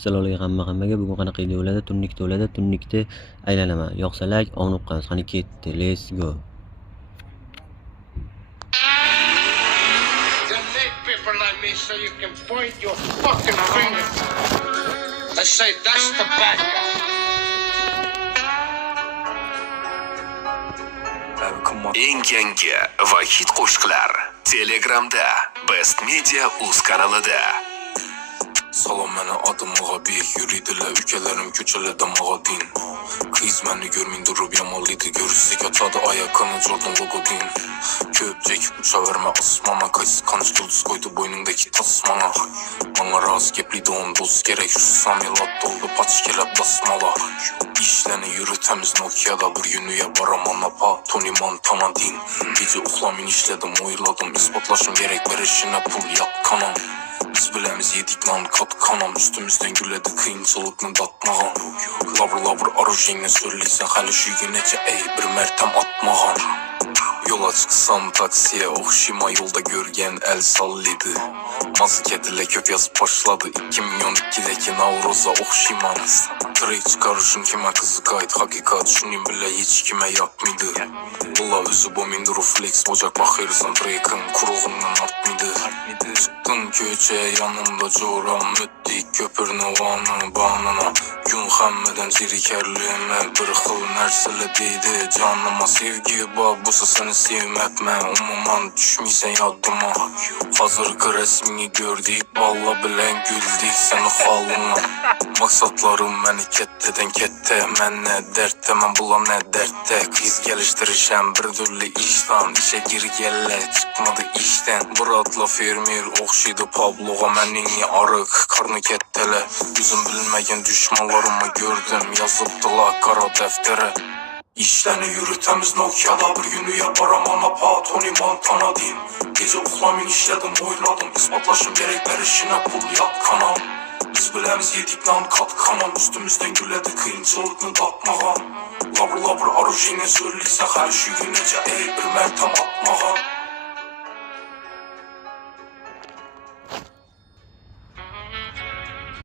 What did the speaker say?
Assalomu hammaga. Bugun qanaqa edi bo'ladi? Tunnikda bo'ladi. Tunnikda aylanaman. Yoqsa like, omnib qolamiz. Qani ketdi. Let's go. You need people like me so you can point your fucking finger and say that's the bad guy. Eng yangi va hit qo'shiqlar Telegramda Best Media Uz kanalida. Salam məni adım Ağabey, yürüydülər ülkələrim köçələrdə mağadin. Kız məni görməyin durub yamalıydı, görürsək açadı ayakını Jordan Logodin. Köpcək uça vermə asmana, qaysız kanç yıldız qoydu boynundakı tasmana. Bana raz gepliydi on dost gerek, şu samilat doldu paç gəlib basmala. İşləni yürü təmiz Nokia'da, bir günüyə baramana pa, Tony Montana din. Gece uxlamin işlədim, oyladım, ispatlaşım gerek, verişinə pul yak kanam. Biz biləmiz yedik lan kat kanam, üstümüzdən güllədi kıyınçılıqla datmağan. Labır arujinlə söyləysən, hələ şu günəcə ey bir mərtəm atmağan. Yola çıksam taksiye oxşima, yolda görgən əl sallıydı. Mazı kedilə kök yazıb başladı, 2012'deki Navroz'a oxşima. Trek çıkarışın kime kızı kayıt, hakikat şunin bile hiç kime yakmıydı. Valla özü bomindir o flex, bocak bakırsan Drake'ın kuruğundan artmıydı. Çıktın köçeye yanımda coram, ötdik köpürünü vanını banına. Gün həmmeden zirikerliğime bir xıl nərsələ deydi canıma. Sevgi babusa seni sevməkmə, umuman düşməysən yadıma. Hazırkı resmini gördük, balla bilən güldük səni xalına. Maksatlarım məni ketteden kette, mən nə dərddə, mən bulam nə dərddə. Kız gəlişdirişəm bir türlü işdən, işe gir gələ çıkmadı işdən. Buratla fermer oxşıydı Pabloğa, mənini arıq, karnı kettələ. Yüzüm bilməyən düşmanlarımı gördüm, yazıbdılar qara dəftərə. İşləni yürü təmiz Nokia'da, bir günüyə baramana pa, Tony Montana din. Gece uxlamin işlədim, oyladım, ispatlaşım gerek, verişinə pul yak kanam. Biz biləmiz yedik lan kat kanam, üstümüzdən güllədi kıyınçılıqla datmağan. Labır arujinlə söyləysən, hələ şu günəcə ey bir mərtəm atmağan.